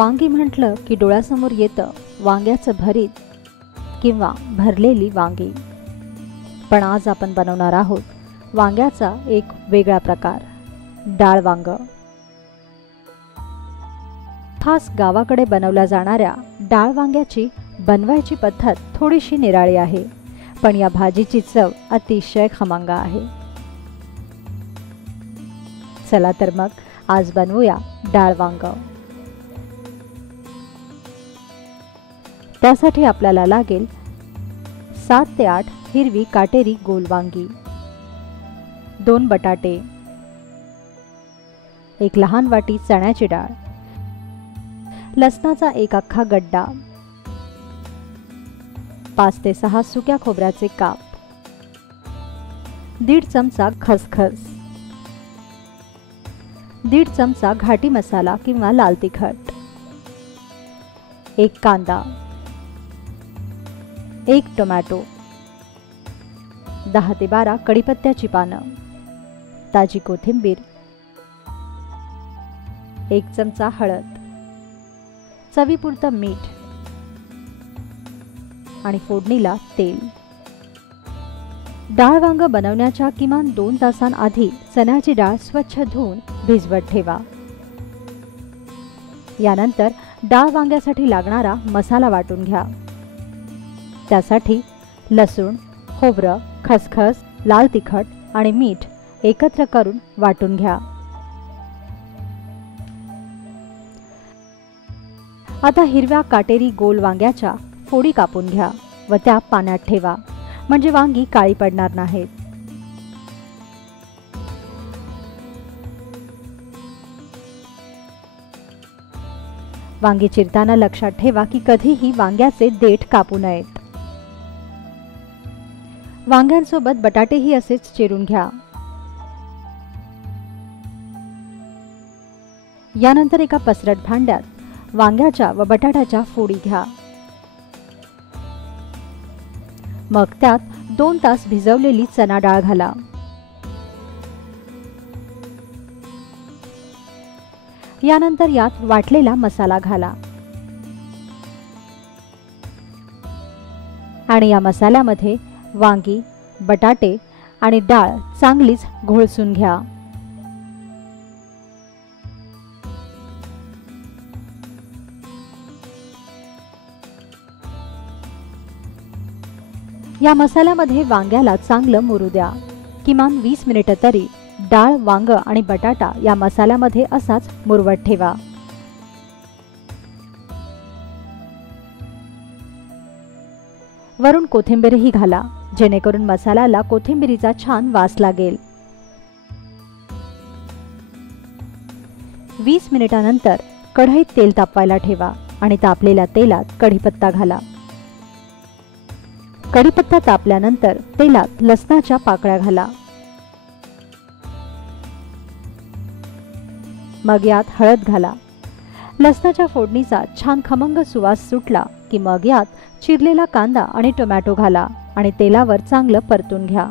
वांगी म्हटलं की डोळ्यासमोर येतं वांग्याचं भरीत किंवा भरलेली वांगी। पण आज आपण बनवणार आहोत वांग्याचा एक वेगळा प्रकार, डाळ वांग। खास गावाकडे बनवल्या जाणाऱ्या डाळ वांग्याची बनवायची पद्धत थोडीशी निराळी आहे, पण या भाजीची चव अतिशय खमंग आहे। चला तर मग आज बनवूया डाळ वांग। त्यासाठी आपल्याला लागेल 7 ते 8 हिरवी काटेरी गोल वांगी, 2 बटाटे, 1 लहान वाटी चण्याची डाळ, लसणाचा 1 अख्खा गड्डा, 5 ते 6 सुक्या खोबऱ्याचे काप, 1.5 चमचा खसखस, 1.5 चमचा घाटी मसाला किंवा लाल तिखट, 1 कांदा, 1 टोमॅटो, 10 ते 12 कढीपत्त्याची पानं, ताजी कोथिंबीर, 1 चमचा हळद, चवीपुरतं मीठ आणि फोडणीला तेल। डाळ वांग बनवण्याच्या किमान 2 तासांआधी चण्याची डाळ स्वच्छ धुवून भिजवत ठेवा। यानंतर डाळ वांग्यासाठी लागणारा मसाला वाटून घ्या। त्यासाठी लसूण, खोबरं, खसखस, लाल तिखट आणि मीठ एकत्र करून वाटून घ्या। आता हिरव्या काटेरी गोल वांग्याच्या फोडी कापून घ्या व त्या पाण्यात ठेवा, म्हणजे वांगी काळी पडणार नाहीत। वांगी चिरताना लक्षात ठेवा की कधीही वांग्याचे देठ कापू नयेत। वांग्यांसोबत बटाटेही असेच चिरून घ्या। यानंतर एका पसरट भांड्यात वांग्याच्या व बटाट्याच्या फोडी घ्या। मग त्यात 2 तास भिजवलेली चणा डाळ घाला। यानंतर यात वाटलेला मसाला घाला आणि या मसाल्यामध्ये वांगी, बटाटे आणि डाळ चांगलीच घोळसून घ्या। या मसाल्यामध्ये वांग्याला चांगलं मुरू द्या। किमान 20 मिनिटं तरी डाळ, वांग आणि बटाटा या मसाल्यामध्ये असाच मुरवत ठेवा। वरून कोथिंबीरही घाला, जेणेकरून मसाल्याला कोथिंबीरीचा छान वास लागेल। 20 मिनिटांनंतर कढईत तेल तापवायला ठेवा आणि तापलेल्या तेलात कढीपत्ता घाला। कढीपत्ता तापल्यानंतर तेलात लसणाच्या पाकळ्या घाला। मग यात हळद घाला। लसणाच्या फोडणीचा छान खमंग सुवास सुटला की मग यात चिरलेला कांदा आणि टोमॅटो घाला आणि तेलावर चांगलं परतून घ्या।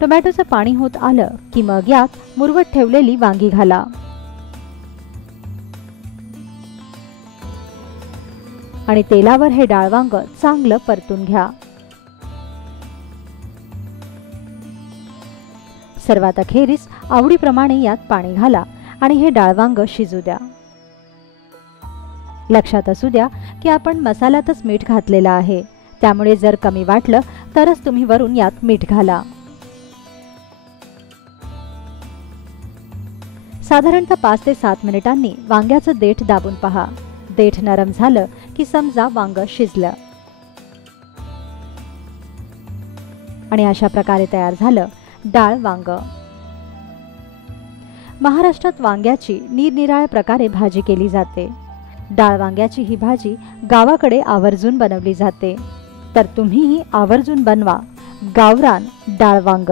टोमॅटोचं पाणी होत आलं की मग यात मुरवत ठेवलेली वांगी घाला आणि तेलावर हे डाळ वांग चांगलं परतून घ्या। सर्वात अखेरीस आवडीप्रमाणे यात पाणी घाला आणि हे डाळ वांग शिजू द्या। लक्षात असू द्या की आपण मसाल्यातच मीठ घातलेलं आहे, त्यामुळे जर कमी वाटलं तरच तुम्ही वरून यात मीठ घाला। साधारणतः 5 ते 7 मिनिटांनी वांग्याचं देठ दाबून पहा। देठ नरम झालं की समजा वांग शिजलं आणि अशा प्रकारे तयार झालं डाळ वांग। महाराष्ट्रात वांग्याची निरनिराळ्या प्रकारे भाजी केली जाते। डाळ वांग्याची ही भाजी गावाकडे आवर्जून बनवली जाते, तर तुम्हीही आवर्जून बनवा गावरान डाळ वांग।